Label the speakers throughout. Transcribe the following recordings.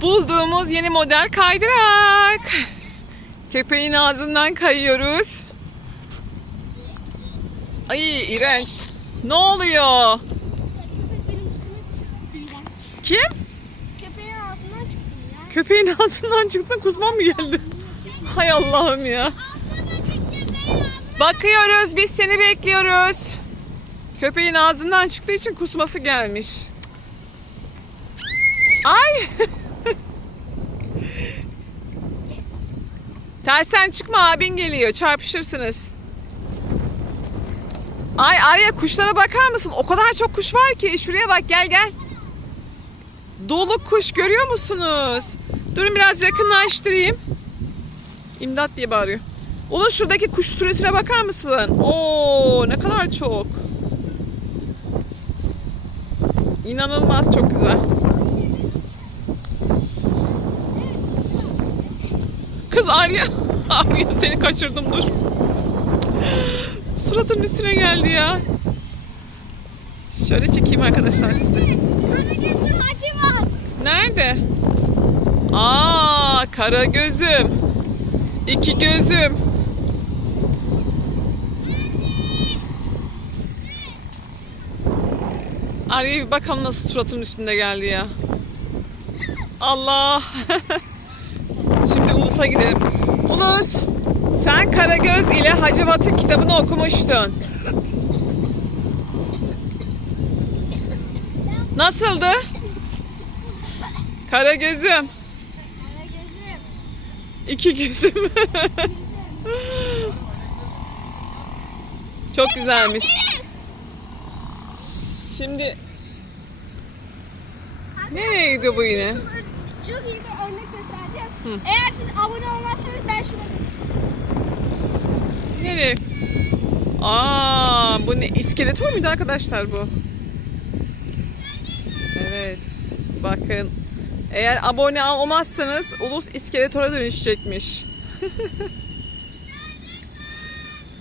Speaker 1: Bulduğumuz yeni model kaydırak. Köpeğin ağzından kayıyoruz. Ay iğrenç. Ne oluyor?
Speaker 2: Köpek benim üstüme iğrenç.
Speaker 1: Kim?
Speaker 2: Köpeğin ağzından çıktım ya.
Speaker 1: Köpeğin ağzından çıktın kusman mı geldi? Hay Allah'ım ya. Bakıyoruz biz seni bekliyoruz. Köpeğin ağzından çıktığı için kusması gelmiş. Ay. Tersten çıkma abin geliyor çarpışırsınız. Ay Arya kuşlara bakar mısın? O kadar çok kuş var ki. Şuraya bak gel gel. Dolu kuş görüyor musunuz? Durun biraz yakınlaştırayım. İmdat diye bağırıyor. Ulan şuradaki kuş sürüsüne bakar mısın? Oo ne kadar çok. İnanılmaz çok güzel. Kız Arya. Arya seni kaçırdım dur. Suratın üstüne geldi ya. Şöyle çekeyim arkadaşlar size. Nerede? Aa, kara gözüm. İki gözüm. Arya'ya bir bakalım nasıl suratımın üstünde geldi ya. Allah. Şimdi Ulus'a gidelim. Ulus, sen Karagöz ile Hacivat'ın kitabını okumuştun. Nasıldı? Karagözüm.
Speaker 2: Karagözlüm.
Speaker 1: İki gözüm. Çok güzelmiş. Şimdi nereye gidiyor bu yine?
Speaker 2: Çok iyi bir örnek göstereceğim.
Speaker 1: Hı.
Speaker 2: Eğer siz abone olmazsanız ben şuna
Speaker 1: Nereye? Aa, bu ne? İskeletor muydu arkadaşlar bu? Evet. Bakın. Eğer abone olmazsanız Ulus iskeletora dönüşecekmiş.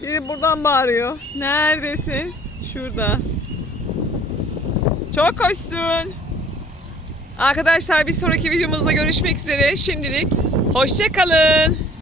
Speaker 1: Biri buradan bağırıyor. Neredesin? Şurada. Çok hoşsun. Arkadaşlar bir sonraki videomuzda görüşmek üzere. Şimdilik hoşça kalın.